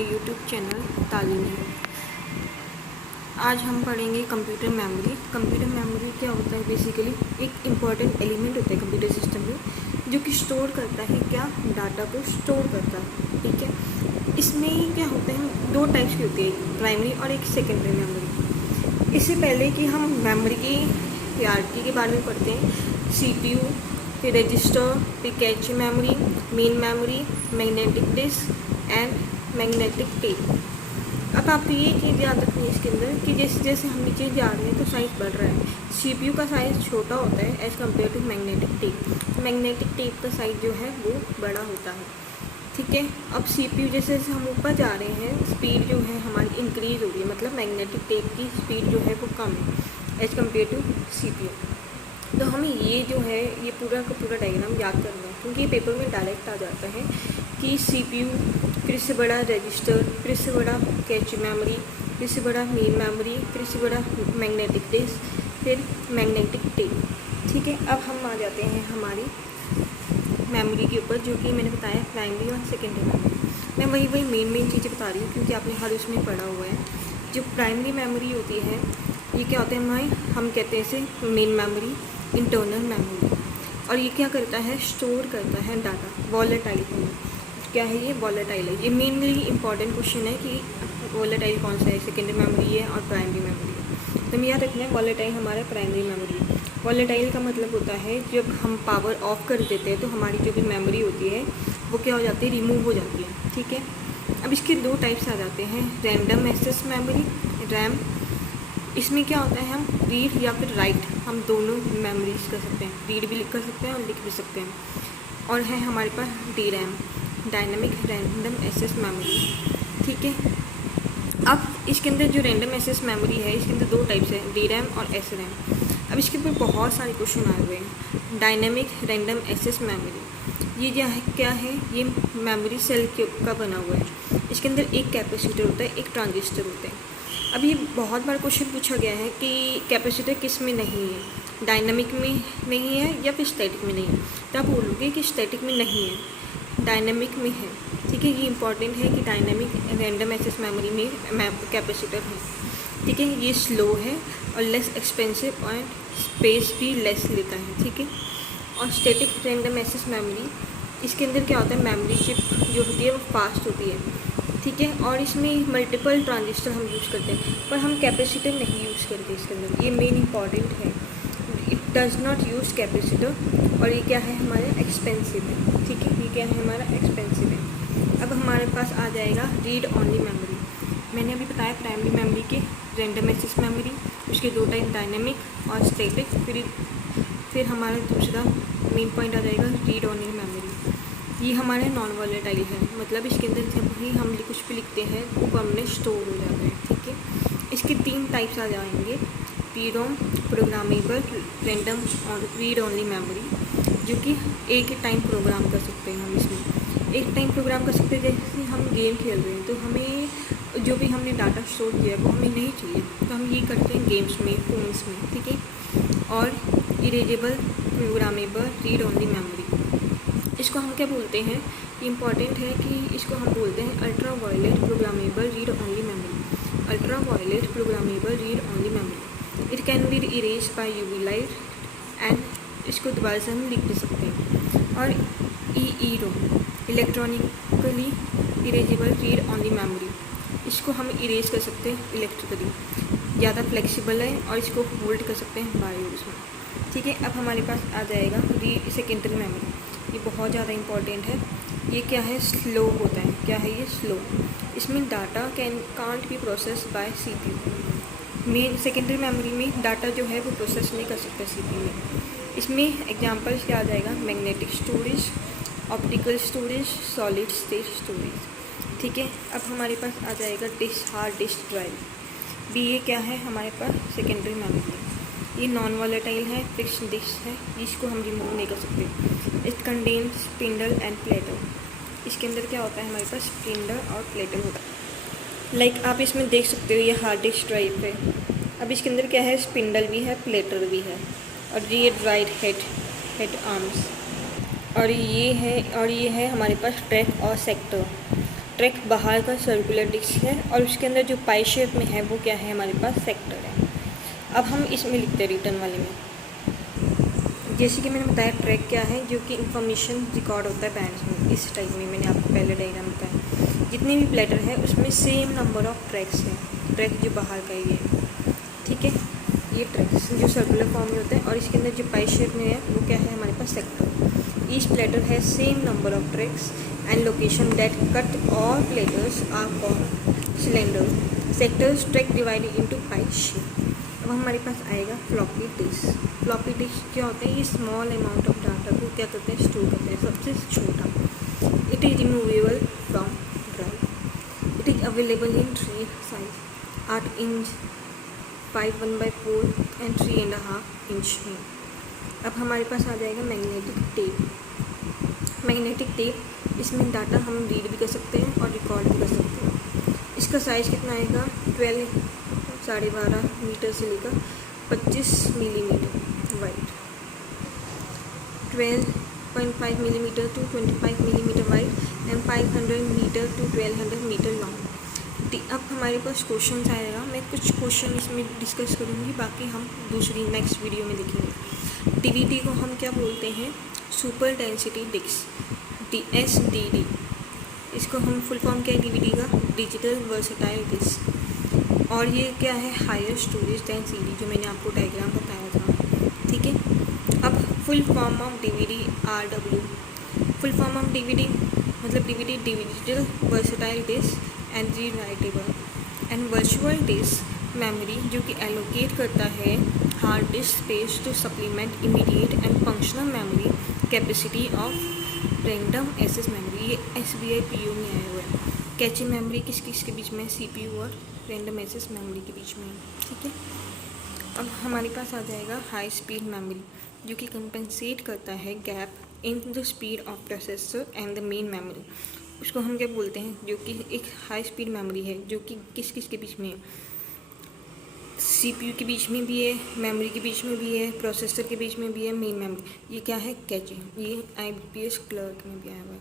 My YouTube channel तालीम है। आज हम पढ़ेंगे कंप्यूटर मेमोरी। कंप्यूटर मेमोरी क्या होता है? बेसिकली एक इम्पॉर्टेंट एलिमेंट होता है कंप्यूटर सिस्टम में, जो कि स्टोर करता है क्या, डाटा को स्टोर करता है। ठीक है, इसमें क्या होता है, दो टाइप्स की होती है, प्राइमरी और एक सेकेंडरी मेमोरी। इससे पहले कि हम मेमोरी की हायरार्की के बारे में पढ़ते हैं, CPU, फिर रजिस्टर, फिर cache memory, main memory, magnetic disk and magnetic tape. अब आप ये चीज़ याद रखनी है इसके अंदर कि जैसे जैसे हम नीचे जा रहे हैं तो साइज़ बढ़ रहा है। CPU का साइज़ छोटा होता है as compared to magnetic tape. Magnetic tape का साइज़ जो है वो बड़ा होता है। ठीक है, अब CPU जैसे जैसे हम ऊपर जा रहे हैं, स्पीड जो है हमारी इंक्रीज़ हो रही है, मतलब मैग्नेटिक टेप की स्पीड जो है वो कम है एज़ कम्पेयर टू CPU। तो हमें ये जो है ये पूरा का पूरा डायग्राम याद करना है, क्योंकि पेपर में डायरेक्ट आ जाता है कि CPU, फिर से बड़ा रजिस्टर, फिर से बड़ा कैच मेमोरी, फिर से बड़ा मेन मेमोरी, फिर से बड़ा मैग्नेटिक डिस्क, फिर मैग्नेटिक टेप। ठीक है, अब हम आ जाते हैं हमारी मेमोरी के ऊपर, जो कि मैंने बताया प्राइमरी और सेकेंडरी मेमोरी। मैं वही मेन चीज़ें बता रही हूँ, क्योंकि आपने हर उसमें पढ़ा हुआ है। जो प्राइमरी मेमोरी होती है, ये क्या होता है, हम कहते हैं इसे मेन मेमोरी, इंटरनल मेमोरी। और ये क्या करता है, स्टोर करता है डाटा वॉलेटाइल में। क्या है ये? वॉलेटाइल है। ये मेनली इंपॉर्टेंट क्वेश्चन है कि वॉलेटाइल कौन सा है, सेकेंडरी मेमोरी है और प्राइमरी मेमोरी है। तो हम याद रखना है वॉलेटाइल हमारा प्राइमरी मेमोरी है। वॉलेटाइल का मतलब होता है जब हम पावर ऑफ कर देते हैं तो हमारी जो भी मेमोरी होती है वो क्या हो जाती है, रिमूव हो जाती है। ठीक है, अब इसके दो टाइप्स आ जाते हैं, रैंडम एक्सेस मेमोरी, रैम। इसमें क्या होता है, हम रीड या फिर राइट, हम दोनों मेमोरीज कर सकते हैं, रीड भी कर सकते हैं और लिख भी सकते हैं। और है हमारे पास DRAM, dynamic random access memory. ठीक है, अब इसके अंदर जो रैंडम एक्सेस मेमोरी है, इसके अंदर दो टाइप्स है, DRAM और SRAM। अब इसके ऊपर बहुत सारे क्वेश्चन आए हुए हैं। डायनेमिक रैंडम एक्सेस मेमोरी, ये क्या है, ये मेमोरी सेल का बना हुआ है। इसके अंदर एक कैपेसिटर होता है, एक ट्रांजिस्टर होता है। अब ये बहुत बार क्वेश्चन पूछा गया है कि कैपेसिटर किस में नहीं है, डायनामिक में नहीं है या फिर स्टैटिक में नहीं है। तो आप बोलोगे कि स्टैटिक में नहीं है, डायनामिक में है। ठीक है, ये इंपॉर्टेंट है कि डायनामिक रैंडम एक्सेस मेमोरी में कैपेसिटर है। ठीक है, ये स्लो है और लेस एक्सपेंसिव और स्पेस भी लेस लेता है। ठीक है, और स्टैटिक रैंडम एक्सेस मेमोरी, इसके अंदर क्या होता है, मेमोरी चिप जो होती है वो फास्ट होती है। ठीक है, और इसमें मल्टीपल ट्रांजिस्टर हम यूज़ करते हैं, पर हम कैपेसिटर नहीं यूज़ करते इसके अंदर। ये मेन इंपॉर्टेंट है, it does not use capacitor. और ये क्या है, हमारा एक्सपेंसिव है। ठीक है, ये क्या है, हमारा एक्सपेंसिव है। अब हमारे पास आ जाएगा रीड ऑनली मेमोरी। मैंने अभी बताया प्राइमरी मेमोरी के रैंडम एक्सेस मेमोरी, उसके दो टाइप, डायनेमिक और स्टैटिक। फिर हमारा दूसरा मेन पॉइंट आ जाएगा रीड ऑनली मेमोरी। ये हमारे नॉन वॉलेटाइल है, मतलब इसके अंदर जब भी हम कुछ भी लिखते हैं वो परमानेंट स्टोर हो जाता है। ठीक है, इसके तीन टाइप्स आ जाएंगे, PROM, प्रोग्रामेबल रैंडम और रीड ऑनली मेमोरी, जो कि एक टाइम प्रोग्राम कर सकते हैं। हम इसमें एक टाइम प्रोग्राम कर सकते हैं, जैसे हम गेम खेल रहे हैं तो हमें जो भी हमने डाटा स्टोर किया है वो हमें नहीं चाहिए, तो हम ये करते हैं गेम्स में, फोन्स में। ठीक है, और erasable programmable read only memory, इसको हम क्या बोलते हैं, इम्पॉर्टेंट है कि इसको हम बोलते हैं ultra violet programmable read only memory. Ultra violet programmable read only memory, it can be erase by UV light and इसको दोबारा से हम लिख भी सकते हैं। और EEROM, electronically erasable read only memory, इसको हम इरेज कर सकते हैं इलेक्ट्रिकली, ज़्यादा फ्लेक्सिबल है और इसको होल्ड कर सकते हैं बायोस में। ठीक है, अब हमारे पास आ जाएगा सेकेंडरी मेमोरी। ये बहुत ज़्यादा इंपॉर्टेंट है। ये क्या है, स्लो होता है। क्या है ये, स्लो। इसमें data can't be process by CPU। Main secondary memory में डाटा जो है वो प्रोसेस नहीं कर सकता CPU में। इसमें एग्जांपल्स क्या आ जाएगा, magnetic storage, optical storage, solid state storage. ठीक है, अब हमारे पास आ जाएगा हार्ड डिस्क ड्राइव भी। ये क्या है, हमारे पास सेकेंडरी मेमोरी। ये नॉन वॉलेटाइल है, फिक्स्ड डिस्क है, इसको हम रिमूव नहीं कर सकते। It contains spindle and platter. इसके अंदर क्या होता है, हमारे पास स्पिंडल और प्लेटर होता है। लाइक आप इसमें देख सकते हो, ये हार्ड डिस्क ड्राइव है। अब इसके अंदर क्या है, स्पिंडल भी है, प्लेटर भी है, और ये राइट हेड आर्म्स। और ये है हमारे पास ट्रैक और सेक्टर। ट्रैक बाहर का सर्कुलर डिस्क है और उसके अंदर जो पाई शेप में है वो क्या है, हमारे पास सेक्टर है। अब हम इसमें लिखते हैं रिटर्न वाले में, जैसे कि मैंने बताया ट्रैक क्या है, जो कि इंफॉर्मेशन रिकॉर्ड होता है बैंड्स में। इस टाइप में मैंने आपको पहले डायग्राम बताया, जितने भी प्लेटर है उसमें सेम नंबर ऑफ ट्रैक्स हैं। ट्रैक जो बाहर का ही है, ठीक है, ये ट्रैक्स जो सर्कुलर फॉर्म में होता है, और इसके अंदर जो पाई शेप में है वो क्या है, हमारे पास सेक्टर। ईच प्लेटर है same number of tracks and location that cut all platters are called cylinder sectors track divided into pie shape. अब हमारे पास आएगा फ्लॉपी डिस्क। फ्लॉपी डिस्क क्या होता है, ये स्मॉल अमाउंट ऑफ डाटा को क्या करते हैं, स्टोर करते हैं, सबसे छोटा। It is removable from drive. It is available in 3 size, 8 inch, 5 1/4 and 3.5 inch में। अब हमारे पास आ जाएगा मैग्नेटिक टेप। मैग्नेटिक टेप, इसमें डाटा हम रीड भी कर सकते हैं और रिकॉर्ड भी कर सकते हैं। इसका साइज़ कितना आएगा, 12.5 मीटर से लेकर 25 millimetre wide, 12.5 millimetre to 25 millimetre wide and 500 metre to 1200 metre long. अब हमारे पास क्वेश्चन आएगा, मैं कुछ क्वेश्चन इसमें डिस्कस करूँगी, बाकी हम दूसरी नेक्स्ट वीडियो में देखेंगे। डीवीडी को हम क्या बोलते हैं, सुपर डेंसिटी डिस्क, DSDD। इसको हम फुल फॉर्म क्या है डीवीडी का, डिजिटल वर्सेटाइल डिस्क। और ये क्या है, हायर स्टोरेज दैन CD, जो मैंने आपको डायग्राम बताया था, ठीक है। अब full form of DVD RW। Full form of DVD मतलब DVD digital versatile disc and rewritable and virtual disc memory, जो कि एलोकेट करता है hard disk space to supplement immediate and functional memory capacity of random access memory. ये SBI PO में आया हुआ है। कैची मेमोरी किस किस के बीच में, CPU और रैंडम एक्सेस मेमोरी के बीच में, ठीक है। अब हमारे पास आ जाएगा हाई स्पीड मेमोरी, जो कि कंपेंसेट करता है gap in the speed of processor and the main memory. उसको हम क्या बोलते हैं, जो कि एक हाई स्पीड मेमोरी है, जो कि किस किस के बीच में है, CPU के बीच में भी है, मेमोरी के बीच में भी है, प्रोसेसर के बीच में भी है, मेन मेमोरी। ये क्या है, कैची। ये IBPS क्लर्क में भी आया हुआ है।